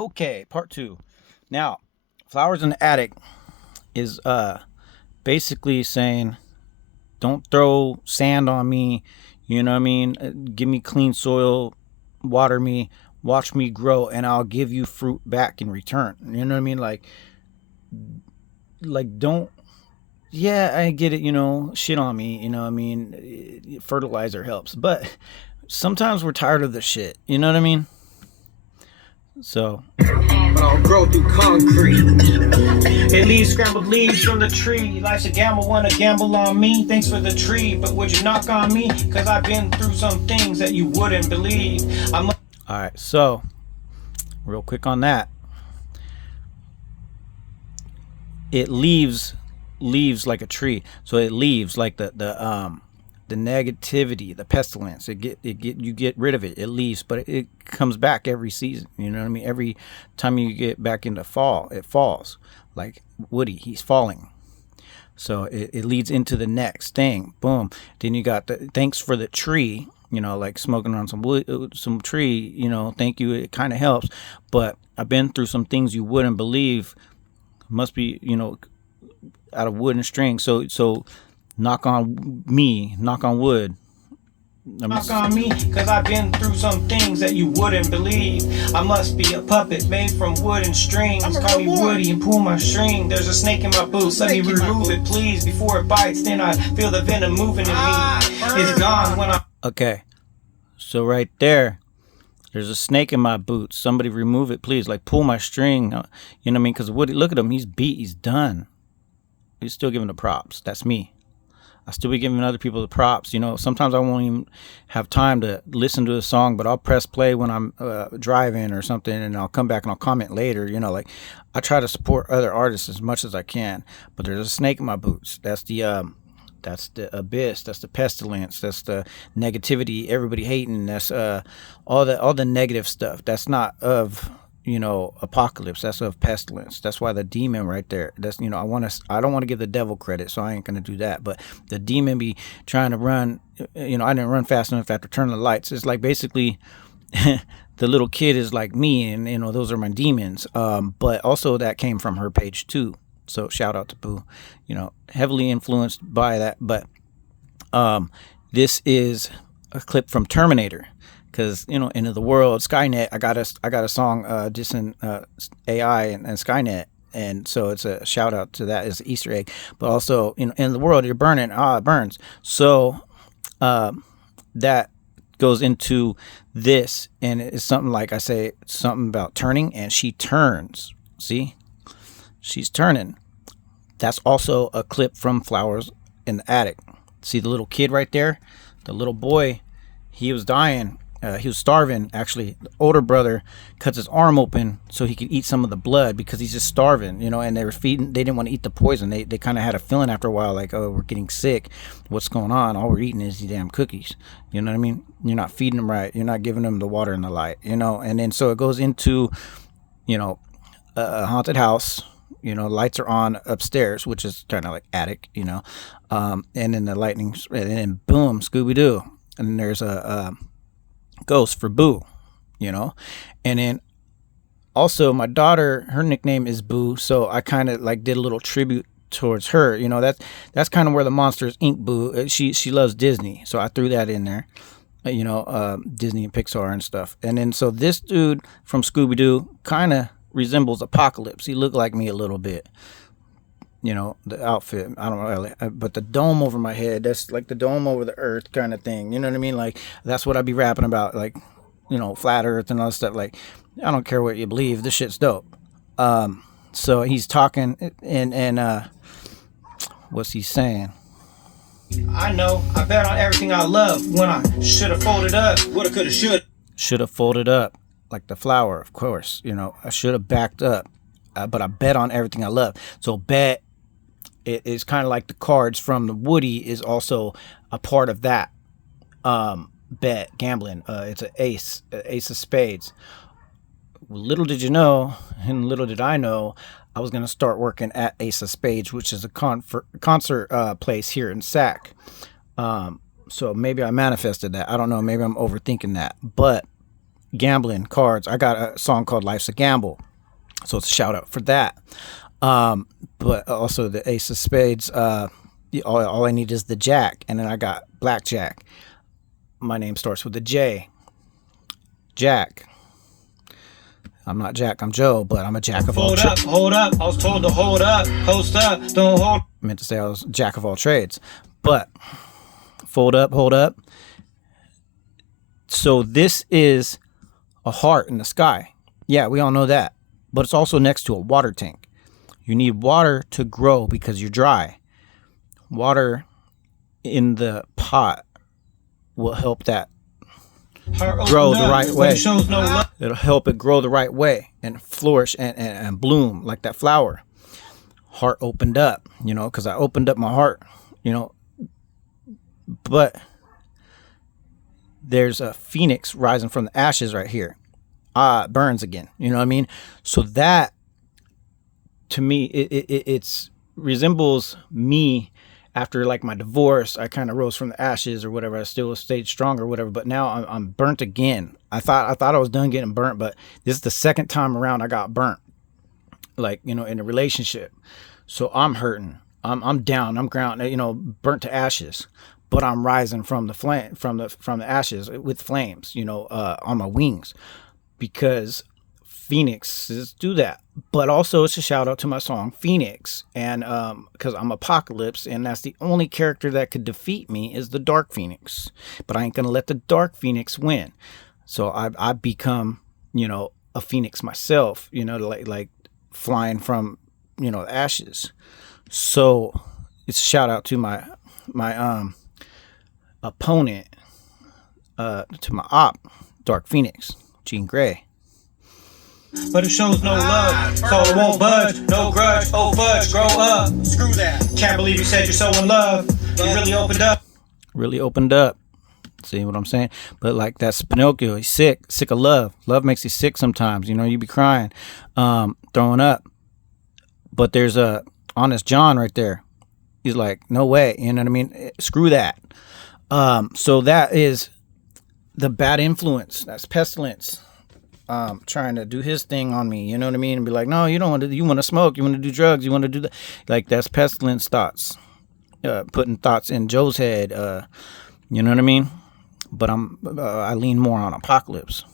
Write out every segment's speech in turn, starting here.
Okay, part two. Now, Flowers in the Attic is basically saying don't throw sand on me, you know what I mean? Give me clean soil, water me, watch me grow and I'll give you fruit back in return. You know what I mean? Like don't yeah, I get it, shit on me, you know what I mean? Fertilizer helps, but sometimes we're tired of the shit. You know what I mean? So but I'll grow through concrete. It leaves scrambled leaves from the tree. Life's a gamble, wanna gamble on me. Thanks for the tree, but would you knock on me? Cause I've been through some things that you wouldn't believe. all right, so real quick on that. It leaves like a tree. So it leaves like the negativity, the pestilence. You get rid of it. It leaves, but it comes back every season. You know what I mean? Every time you get back into fall, it falls. Like Woody, he's falling. So it leads into the next thing. Boom. Then you got the thanks for the tree. Like smoking on some wood, some tree. Thank you. It kind of helps, but I've been through some things you wouldn't believe. Must be out of wood and string. So knock on me, knock on wood. Knock on me, cause I've been through some things that you wouldn't believe. I must be a puppet made from wood and strings. Call me Woody and pull my string. There's a snake in my boots, let me remove it please. Before it bites, then I feel the venom moving in me. It's gone when I... Okay, so right there's a snake in my boots. Somebody remove it, please. Like, pull my string. You know what I mean? Because Woody, look at him. He's beat. He's done. He's still giving the props. That's me. I still be giving other people the props. Sometimes I won't even have time to listen to a song, but I'll press play when I'm driving or something, and I'll come back and I'll comment later. Like I try to support other artists as much as I can. But there's a snake in my boots. That's the abyss. That's the pestilence. That's the negativity. Everybody hating. That's all the negative stuff. That's not of apocalypse. That's of pestilence. That's why the demon right there. That's I don't want to give the devil credit, so I ain't gonna do that. But the demon be trying to run. I didn't run fast enough after turning the lights. It's like basically. The little kid is like me, and those are my demons. But also that came from her page too. So shout out to Boo, heavily influenced by that. But this is a clip from Terminator, because end of the world, Skynet. I got a song dissing AI and Skynet, and so it's a shout out to that as an Easter egg. But also, in the world, you're burning. It burns. So that goes into this, and it's something like I say something about turning, and she turns. See. She's turning. That's also a clip from Flowers in the Attic. See the little kid right there? The little boy, he was dying. He was starving, actually. The older brother cuts his arm open so he could eat some of the blood because he's just starving, and they were feeding. They didn't want to eat the poison. They kind of had a feeling after a while like, oh, we're getting sick. What's going on? All we're eating is these damn cookies. You know what I mean? You're not feeding them right. You're not giving them the water and the light, And then so it goes into, a haunted house. Lights are on upstairs, which is kind of like attic, and then the lightning, and then boom, Scooby Doo, and then there's a ghost for Boo, and then also my daughter, her nickname is Boo, so I kind of like did a little tribute towards her. That's kind of where the Monsters Inc. Boo. She loves Disney, so I threw that in there. Disney and Pixar and stuff, and then so this dude from Scooby Doo kind of resembles Apocalypse. He looked like me a little bit. The outfit, I don't know, but the dome over my head, that's like the dome over the earth kind of thing. You know what I mean? Like, that's what I be rapping about, like, flat earth and all that stuff. Like, I don't care what you believe, this shit's dope. So he's talking, and what's he saying? I know, I bet on everything I love when I should have folded up. Woulda, coulda, shoulda. Should have folded up. Like the flower, of course. I should have backed up, but I bet on everything I love. So bet is kind of like the cards from the Woody is also a part of that. Bet gambling. It's an ace of spades. Little did you know, and little did I know, I was gonna start working at Ace of Spades, which is a concert place here in Sac. So maybe I manifested that. I don't know. Maybe I'm overthinking that, but gambling cards. I got a song called Life's a Gamble. So it's a shout out for that. But also the Ace of Spades, all I need is the Jack. And then I got Blackjack. My name starts with a J. Jack. I'm not Jack, I'm Joe, but I'm a jack of all trades. Hold up. I was told to hold up. Post up. Don't hold. I meant to say I was jack of all trades. But hold up. So this is a heart in the sky. Yeah, we all know that. But it's also next to a water tank. You need water to grow because you're dry. Water in the pot will help that grow the right way. It'll help it grow the right way and flourish and bloom like that flower. Heart opened up, because I opened up my heart, but there's a phoenix rising from the ashes right here. It burns again. You know what I mean? So that, to me, it's resembles me after like my divorce. I kind of rose from the ashes or whatever. I still stayed strong or whatever, but now I'm burnt again. I thought I was done getting burnt, but this is the second time around I got burnt, like, in a relationship. So I'm hurting. I'm down. I'm ground, burnt to ashes, but I'm rising from the flame, from the ashes with flames, on my wings, because phoenixes do that. But also it's a shout out to my song Phoenix, and because I'm Apocalypse, and that's the only character that could defeat me is the Dark Phoenix. But I ain't gonna let the Dark Phoenix win. So I become, a phoenix myself, like flying from, the ashes. So it's a shout out to my opponent, to my op, Dark Phoenix, Jean Grey. But it shows no love, so it won't budge. No grudge, oh fudge, grow up. Screw that. Can't believe you said you're so in love. You really opened up. See what I'm saying? But like that's Pinocchio, he's sick of love. Love makes you sick sometimes. You be crying, throwing up. But there's a Honest John right there. He's like, no way. You know what I mean? Screw that. So that is the bad influence. That's pestilence. Trying to do his thing on me, you know what I mean? And be like, no, you don't want to, you want to smoke, you want to do drugs, you want to do that. Like, that's pestilence thoughts. Putting thoughts in Joe's head, you know what I mean? But I lean more on Apocalypse.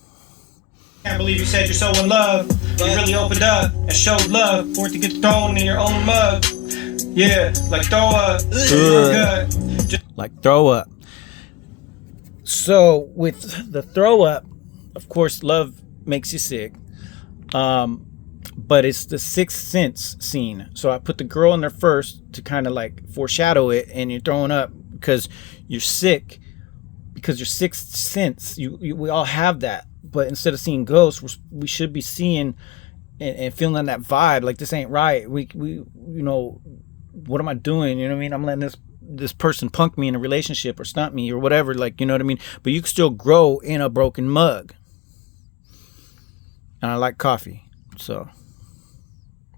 Can't believe you said you're so in love. You really opened up and showed love for it to get thrown in your own mug. Yeah, like throw up. Good. Like throw up. So with the throw up, of course, love makes you sick. But it's the Sixth Sense scene. So I put the girl in there first to kind of like foreshadow it, and you're throwing up because you're sick, because your sixth sense, we all have that. But instead of seeing ghosts, we should be seeing and feeling that vibe. Like, this ain't right. We what am I doing? You know what I mean? I'm letting this person punk me in a relationship or stunt me or whatever. Like, you know what I mean? But you can still grow in a broken mug. And I like coffee, so.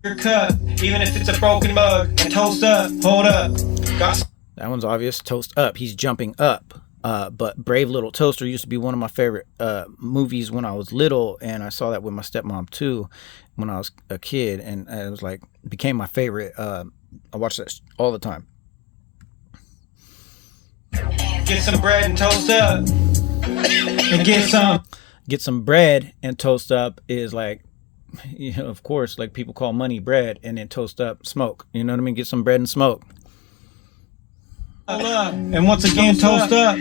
Your cup, even if it's a broken mug, and toast up, hold up. That one's obvious. Toast up. He's jumping up. But Brave Little Toaster used to be one of my favorite movies when I was little, and I saw that with my stepmom too when I was a kid, and it was like became my favorite. I watched that all the time. Get some bread and toast up, and get some bread and toast up is like, of course, like people call money bread, and then toast up smoke. You know what I mean? Get some bread and smoke. And once again, toast up.